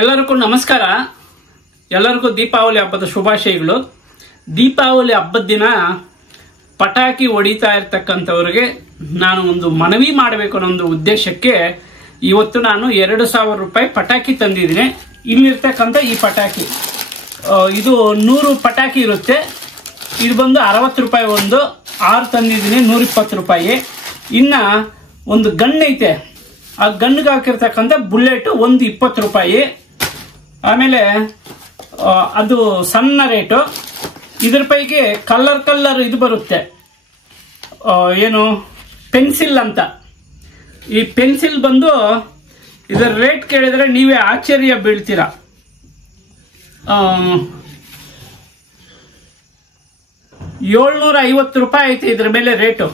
ಎಲ್ಲರಿಗೂ ನಮಸ್ಕಾರ. ಎಲ್ಲರಿಗೂ ದೀಪಾವಳಿ ಹಬ್ಬದ ಶುಭಾಶಯಗಳು. ದೀಪಾವಳಿ ಹಬ್ಬದ ದಿನ ಪಟಾಕಿ ಹೊಡಿತಾ ಇರ್ತಕ್ಕಂಥವ್ರಿಗೆ ನಾನು ಒಂದು ಮನವಿ ಮಾಡಬೇಕು ಅನ್ನೋ ಒಂದು ಉದ್ದೇಶಕ್ಕೆ ಇವತ್ತು ನಾನು 2000 ರೂಪಾಯಿ ಪಟಾಕಿ ತಂದಿದ್ದೀನಿ. ಇಲ್ಲಿರ್ತಕ್ಕಂಥ ಈ ಪಟಾಕಿ ಇದು 100 ಪಟಾಕಿ ಇರುತ್ತೆ. ಇದು ಬಂದು 60 ರೂಪಾಯಿ ಒಂದು 6 ತಂದಿದ್ದೀನಿ, 120 ರೂಪಾಯಿ. ಇನ್ನ ಒಂದು ಗನ್ ಐತೆ, ಆ ಗನ್ಗೆ ಹಾಕಿರ್ತಕ್ಕಂಥ ಬುಲೆಟ್ ಒಂದು 20 ರೂಪಾಯಿ. ಆಮೇಲೆ ಅದು ಸಣ್ಣ ರೇಟು. ಇದ್ರ ಪೈಕಿ ಕಲರ್ ಇದು ಬರುತ್ತೆ, ಏನು ಪೆನ್ಸಿಲ್ ಅಂತ. ಈ ಪೆನ್ಸಿಲ್ ಬಂದು ಇದರ ರೇಟ್ ಕೇಳಿದ್ರೆ ನೀವೇ ಆಶ್ಚರ್ಯ ಬೀಳ್ತೀರಾ. 750 ರೂಪಾಯಿ ಐತೆ ಇದ್ರ ಮೇಲೆ ರೇಟು.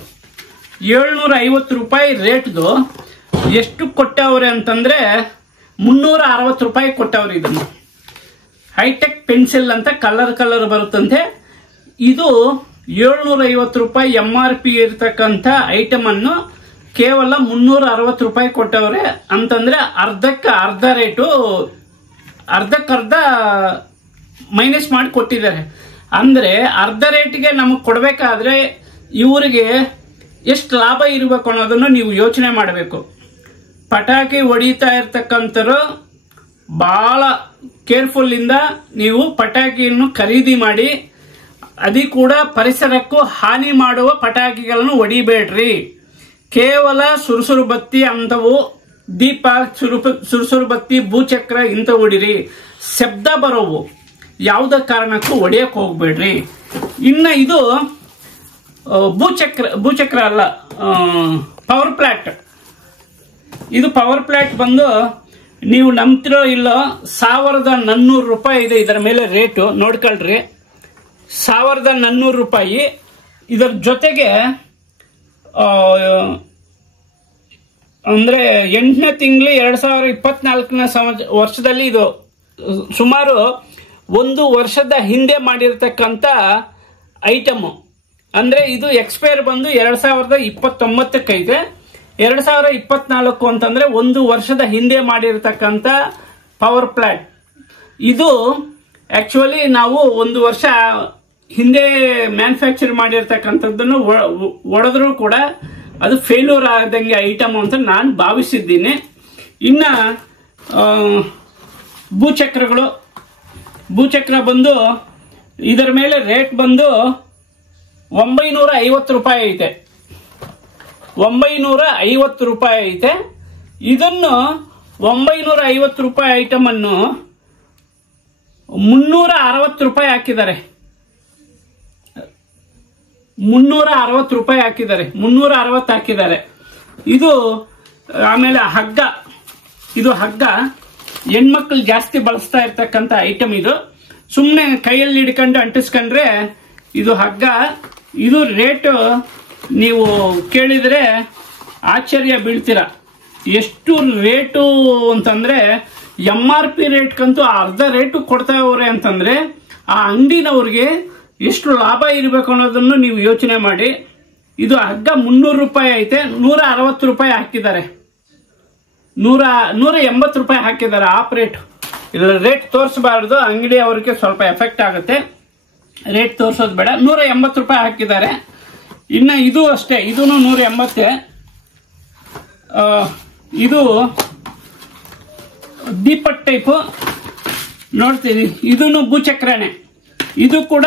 750 ರೂಪಾಯಿ ರೇಟ್ದು ಎಷ್ಟು ಕೊಟ್ಟವ್ರೆ ಅಂತಂದ್ರೆ 360 ರೂಪಾಯಿ ಕೊಟ್ಟವ್ರೆ. ಇದನ್ನು ಹೈಟೆಕ್ ಪೆನ್ಸಿಲ್ ಅಂತ ಕಲರ್ ಬರುತ್ತಂತೆ. ಇದು 750 ರೂಪಾಯಿ MRP ಇರ್ತಕ್ಕಂಥ ಐಟಮ್ ಅನ್ನು ಕೇವಲ 360 ರೂಪಾಯಿ ಕೊಟ್ಟವ್ರೆ ಅಂತಂದ್ರೆ ಅರ್ಧ ರೇಟು, ಅರ್ಧಕ್ಕರ್ಧ ಮೈನಸ್ ಮಾಡಿ ಕೊಟ್ಟಿದ್ದಾರೆ. ಅಂದ್ರೆ ಅರ್ಧ ರೇಟಿಗೆ ನಮಗೆ ಕೊಡಬೇಕಾದ್ರೆ ಇವರಿಗೆ ಎಷ್ಟು ಲಾಭ ಇರಬೇಕು ಅನ್ನೋದನ್ನು ನೀವು ಯೋಚನೆ ಮಾಡಬೇಕು. ಪಟಾಕಿ ಹೊಡಿತಾ ಇರ್ತಕ್ಕಂಥರು ಬಹಳ ಕೇರ್ಫುಲ್ ಇಂದ ನೀವು ಪಟಾಕಿಯನ್ನು ಖರೀದಿ ಮಾಡಿ. ಅದು ಕೂಡ ಪರಿಸರಕ್ಕೂ ಹಾನಿ ಮಾಡುವ ಪಟಾಕಿಗಳನ್ನು ಹೊಡಿಬೇಡ್ರಿ. ಕೇವಲ ಸುರುಸುರು ಬತ್ತಿ ಅಂತವು, ದೀಪ, ಸುರುಸುರು ಬತ್ತಿ, ಭೂಚಕ್ರ ಇಂತ ಹೊಡಿರಿ. ಶಬ್ದ ಬರೋವು ಯಾವುದ ಕಾರಣಕ್ಕೂ ಹೊಡೆಯಕ್ ಹೋಗ್ಬೇಡ್ರಿ. ಇನ್ನ ಇದು ಭೂಚಕ್ರ ಅಲ್ಲ, ಪವರ್ ಪ್ಲಾಟ್. ಇದು ಪವರ್ ಪ್ಲಾಟ್ ಬಂದು ನೀವು ನಂಬ್ತಿರೋ ಇಲ್ಲೋ 1400 ರೂಪಾಯಿ ಇದೆ ಇದರ ಮೇಲೆ ರೇಟು. ನೋಡ್ಕೊಳ್ರಿ, 1400 ರೂಪಾಯಿ. ಇದರ ಜೊತೆಗೆ ಅಂದ್ರೆ 8ನೇ ತಿಂಗಳು 2024ನೇ ವರ್ಷದಲ್ಲಿ ಇದು ಸುಮಾರು 1 ವರ್ಷದ ಹಿಂದೆ ಮಾಡಿರ್ತಕ್ಕಂಥ ಐಟಮ್. ಅಂದ್ರೆ ಇದು ಎಕ್ಸ್ಪೈರ್ ಬಂದು 2029 ಐತೆ. 2024 ಅಂತಂದ್ರೆ 1 ವರ್ಷದ ಹಿಂದೆ ಮಾಡಿರ್ತಕ್ಕಂಥ ಪವರ್ ಪ್ಲಾಟ್. ಇದು ಆಕ್ಚುಲಿ ನಾವು 1 ವರ್ಷ ಹಿಂದೆ ಮ್ಯಾನುಫ್ಯಾಕ್ಚರ್ ಮಾಡಿರ್ತಕ್ಕಂಥದ್ದನ್ನು ಹೊಡೆದ್ರೂ ಕೂಡ ಅದು ಫೇಲ್ಯೂರ್ ಆದಂಗೆ ಐಟಮ್ ಅಂತ ನಾನು ಭಾವಿಸಿದ್ದೀನಿ. ಇನ್ನ ಭೂಚಕ್ರ ಬಂದು ಇದರ ಮೇಲೆ ರೇಟ್ ಬಂದು 950 ರೂಪಾಯಿ ಐತೆ. 950 ರೂಪಾಯಿ ಐತೆ. ಇದನ್ನು 950 ರೂಪಾಯಿ ಐಟಮ್ ಅನ್ನು 360 ರೂಪಾಯಿ ಹಾಕಿದ್ದಾರೆ. 360 ರೂಪಾಯಿ ಹಾಕಿದ್ದಾರೆ, 360 ಹಾಕಿದ್ದಾರೆ. ಇದು ಆಮೇಲೆ ಹಗ್ಗ. ಇದು ಹಗ್ಗ ಹೆಣ್ಮಕ್ಳು ಜಾಸ್ತಿ ಬಳಸ್ತಾ ಇರ್ತಕ್ಕಂಥ ಐಟಮ್. ಇದು ಸುಮ್ಮನೆ ಕೈಯಲ್ಲಿ ಹಿಡ್ಕೊಂಡು ಅಂಟಿಸ್ಕೊಂಡ್ರೆ ಇದು ಹಗ್ಗ. ಇದು ರೇಟು ನೀವು ಕೇಳಿದ್ರೆ ಆಶ್ಚರ್ಯ ಬೀಳ್ತೀರ. ಎಷ್ಟು ರೇಟು ಅಂತಂದ್ರೆ MRP ರೇಟ್ಗಂತೂ ಅರ್ಧ ರೇಟು ಕೊಡ್ತಾವ್ರೆ ಅಂತಂದ್ರೆ ಆ ಅಂಗಡಿನವ್ರಿಗೆ ಎಷ್ಟು ಲಾಭ ಇರಬೇಕು ಅನ್ನೋದನ್ನು ನೀವು ಯೋಚನೆ ಮಾಡಿ. ಇದು ಹಗ್ಗ 300 ರೂಪಾಯಿ ಐತೆ, 160 ರೂಪಾಯಿ ಹಾಕಿದ್ದಾರೆ, 180 ರೂಪಾಯಿ ಹಾಕಿದ್ದಾರೆ. Of rate. ಇಲ್ಲ ರೇಟ್ ತೋರಿಸಬಾರ್ದು, ಅಂಗಡಿ ಅವ್ರಿಗೆ ಸ್ವಲ್ಪ ಎಫೆಕ್ಟ್ ಆಗುತ್ತೆ. ರೇಟ್ ತೋರಿಸೋದು ಬೇಡ. 180 ರೂಪಾಯಿ ಹಾಕಿದ್ದಾರೆ. ಇನ್ನು ಇದು ಅಷ್ಟೇ, ಇದೂ 180. ಇದು ದೀಪಕ್ ಟೈಪು ನೋಡ್ತೀವಿ. ಇದೂ ಭೂಚಕ್ರನೇ. ಇದು ಕೂಡ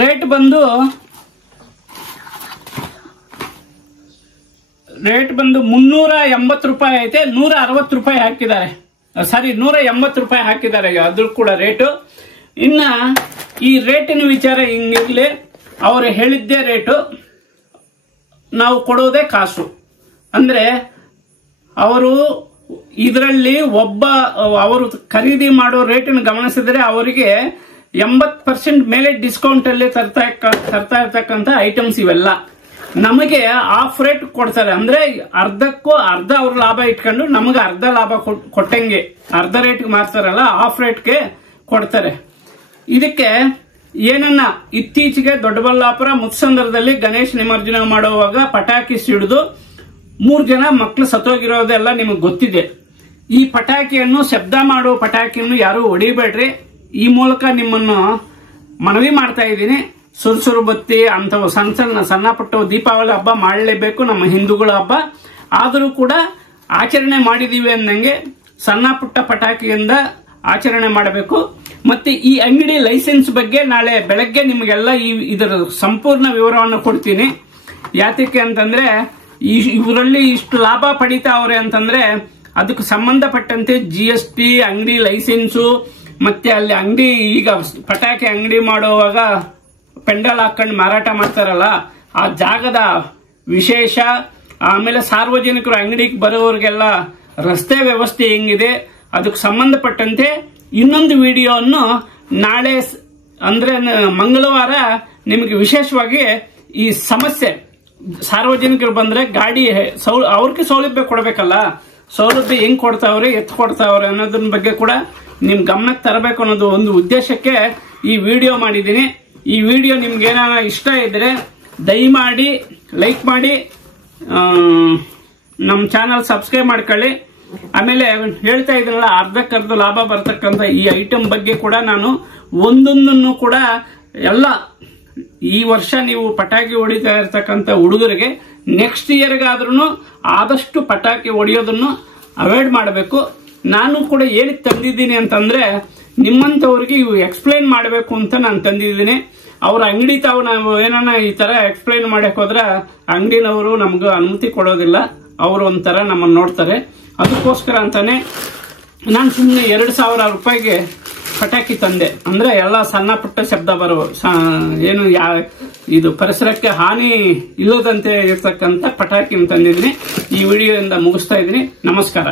ರೇಟ್ ಬಂದು 380 ರೂಪಾಯಿ ಐತೆ, 160 ರೂಪಾಯಿ ಹಾಕಿದ್ದಾರೆ. ಸಾರಿ, 180 ರೂಪಾಯಿ ಹಾಕಿದ್ದಾರೆ ಅದ್ರ ಕೂಡ ರೇಟು. ಇನ್ನ ಈ ರೇಟಿನ ವಿಚಾರ ಹಿಂಗಿರ್ಲಿ, ಅವರು ಹೇಳಿದ್ದೇ ರೇಟು, ನಾವು ಕೊಡೋದೇ ಕಾಸು. ಅಂದ್ರೆ ಅವರು ಇದರಲ್ಲಿ ಅವರು ಖರೀದಿ ಮಾಡೋ ರೇಟನ್ನು ಗಮನಿಸಿದ್ರೆ ಅವರಿಗೆ 80% ಮೇಲೆ ಡಿಸ್ಕೌಂಟ್ ಅಲ್ಲಿ ತರ್ತಾ ಇರ್ತಕ್ಕಂಥ ಐಟಮ್ಸ್ ಇವೆಲ್ಲ. ನಮಗೆ ಆಫ್ ರೇಟ್ ಕೊಡ್ತಾರೆ. ಅಂದ್ರೆ ಅರ್ಧಕ್ಕೂ ಅರ್ಧ ಅವ್ರ ಲಾಭ ಇಟ್ಕೊಂಡು ನಮಗೆ ಅರ್ಧ ಲಾಭ ಕೊಟ್ಟಂಗೆ, ಅರ್ಧ ರೇಟ್ಗೆ ಮಾರ್ತಾರಲ್ಲ, ಆಫ್ ರೇಟ್ಗೆ ಕೊಡ್ತಾರೆ. ಇದಕ್ಕೆ ಏನನ್ನ ಇತ್ತೀಚೆಗೆ ದೊಡ್ಡಬಳ್ಳಾಪುರ ಮುತ್ಸಂದ್ರದಲ್ಲಿ ಗಣೇಶ ನಿಮಜ್ಜನ ಮಾಡುವಾಗ ಪಟಾಕಿ ಸಿಡಿದು 3 ಜನ ಮಕ್ಕಳು ಸತ್ತೋಗಿರೋದೆಲ್ಲ ನಿಮಗೆ ಗೊತ್ತಿದೆ. ಈ ಪಟಾಕಿಯನ್ನು ಶಬ್ದ ಮಾಡೋ ಪಟಾಕಿಯನ್ನು ಯಾರು ಹೊಡಿಬೇಡ್ರಿ. ಈ ಮೂಲಕ ನಿಮ್ಮನ್ನು ಮನವಿ ಮಾಡ್ತಾ ಇದ್ದೀನಿ. ಸುರುಸುರು ಬತ್ತಿ ಅಂತವು ಸಣ್ಣ ಪುಟ್ಟ ದೀಪಾವಳಿ ಹಬ್ಬ ಮಾಡಲೇಬೇಕು, ನಮ್ಮ ಹಿಂದೂಗಳ ಹಬ್ಬ. ಆದರೂ ಕೂಡ ಆಚರಣೆ ಮಾಡಿದೀವಿ ಅಂದಂಗೆ ಸಣ್ಣ ಪುಟ್ಟ ಪಟಾಕಿಯಿಂದ ಆಚರಣೆ ಮಾಡಬೇಕು. ಮತ್ತೆ ಈ ಅಂಗಡಿ ಲೈಸೆನ್ಸ್ ಬಗ್ಗೆ ನಾಳೆ ಬೆಳಗ್ಗೆ ನಿಮಗೆಲ್ಲ ಇದರ ಸಂಪೂರ್ಣ ವಿವರವನ್ನು ಕೊಡ್ತೀನಿ. ಯಾತಕ್ಕೆ ಅಂತಂದ್ರೆ ಇವರಲ್ಲಿ ಇಷ್ಟು ಲಾಭ ಪಡಿತಾವ್ರೆ ಅಂತಂದ್ರೆ ಅದಕ್ಕೆ ಸಂಬಂಧಪಟ್ಟಂತೆ GST, ಅಂಗಡಿ ಲೈಸೆನ್ಸು, ಮತ್ತೆ ಅಲ್ಲಿ ಅಂಗಡಿ ಈಗ ಪಟಾಕಿ ಅಂಗಡಿ ಮಾಡುವಾಗ ಪೆಂಡಲ್ ಹಾಕೊಂಡು ಮಾರಾಟ ಮಾಡ್ತಾರಲ್ಲ ಆ ಜಾಗದ ವಿಶೇಷ, ಆಮೇಲೆ ಸಾರ್ವಜನಿಕರು ಅಂಗಡಿಗೆ ಬರೋರಿಗೆಲ್ಲ ರಸ್ತೆ ವ್ಯವಸ್ಥೆ ಹೆಂಗಿದೆ, ಅದಕ್ಕೆ ಸಂಬಂಧಪಟ್ಟಂತೆ ಇನ್ನೊಂದು ವಿಡಿಯೋವನ್ನು ನಾಳೆ ಅಂದ್ರೆ ಮಂಗಳವಾರ ನಿಮಗೆ ವಿಶೇಷವಾಗಿ ಈ ಸಮಸ್ಯೆ ಸಾರ್ವಜನಿಕರು ಬಂದ್ರೆ ಗಾಡಿ ಅವ್ರಿಗೆ ಸೌಲಭ್ಯ ಕೊಡಬೇಕಲ್ಲ, ಸೌಲಭ್ಯ ಹೆಂಗ್ ಕೊಡ್ತಾವ್ರೆ, ಎತ್ ಕೊಡ್ತಾವ್ರೆ ಅನ್ನೋದ್ರ ಬಗ್ಗೆ ಕೂಡ ನಿಮ್ ಗಮನಕ್ಕೆ ತರಬೇಕು ಅನ್ನೋದು ಒಂದು ಉದ್ದೇಶಕ್ಕೆ ಈ ವಿಡಿಯೋ ಮಾಡಿದ್ದೀನಿ. ಈ ವಿಡಿಯೋ ನಿಮ್ಗೆ ಏನಾರ ಇಷ್ಟ ಇದ್ರೆ ದಯಮಾಡಿ ಲೈಕ್ ಮಾಡಿ, ನಮ್ಮ ಚಾನಲ್ ಸಬ್ಸ್ಕ್ರೈಬ್ ಮಾಡ್ಕೊಳ್ಳಿ. ಆಮೇಲೆ ಹೇಳ್ತಾ ಇದ್ರಲ್ಲ ಅರ್ಧಕ್ಕರ್ಧ ಲಾಭ ಬರ್ತಕ್ಕಂಥ ಈ ಐಟಮ್ ಬಗ್ಗೆ ಕೂಡ ನಾನು ಒಂದೊಂದನ್ನು ಕೂಡ ಎಲ್ಲ ಈ ವರ್ಷ ನೀವು ಪಟಾಕಿ ಹೊಡಿತಾ ಇರ್ತಕ್ಕಂಥ ಹುಡುಗರಿಗೆ ನೆಕ್ಸ್ಟ್ ಇಯರ್ಗಾದ್ರೂ ಆದಷ್ಟು ಪಟಾಕಿ ಹೊಡೆಯೋದನ್ನು ಅವಾಯ್ಡ್ ಮಾಡಬೇಕು. ನಾನು ಕೂಡ ಏನಕ್ಕೆ ತಂದಿದ್ದೀನಿ ಅಂತಂದ್ರೆ ನಿಮ್ಮಂಥವ್ರಿಗೆ ಇವು ಎಕ್ಸ್ಪ್ಲೈನ್ ಮಾಡಬೇಕು ಅಂತ ನಾನು ತಂದಿದ್ದೀನಿ. ಅವ್ರ ಅಂಗಡಿ ತಾವು ನಾವು ಏನಾನ ಈ ತರ ಎಕ್ಸ್ಪ್ಲೈನ್ ಮಾಡಕ್ ಹೋದ್ರೆ ಅಂಗಡಿನವರು ನಮ್ಗೆ ಅನುಮತಿ ಕೊಡೋದಿಲ್ಲ, ಅವರು ಒಂಥರ ನಮ್ಮನ್ನು ನೋಡ್ತಾರೆ. ಅದಕ್ಕೋಸ್ಕರ ಅಂತಾನೆ ನಾನು ಸುಮ್ಮನೆ 2,000 ರೂಪಾಯಿಗೆ ಪಟಾಕಿ ತಂದೆ. ಅಂದ್ರೆ ಎಲ್ಲ ಸಣ್ಣ ಪುಟ್ಟ ಶಬ್ದ ಬರುವ ಏನು ಇದು ಪರಿಸರಕ್ಕೆ ಹಾನಿ ಇಲ್ಲದಂತೆ ಇರ್ತಕ್ಕಂಥ ಪಟಾಕಿನ ತಂದಿದ್ದೀನಿ. ಈ ವಿಡಿಯೋದಿಂದ ಮುಗಿಸ್ತಾ ಇದ್ದೀನಿ. ನಮಸ್ಕಾರ.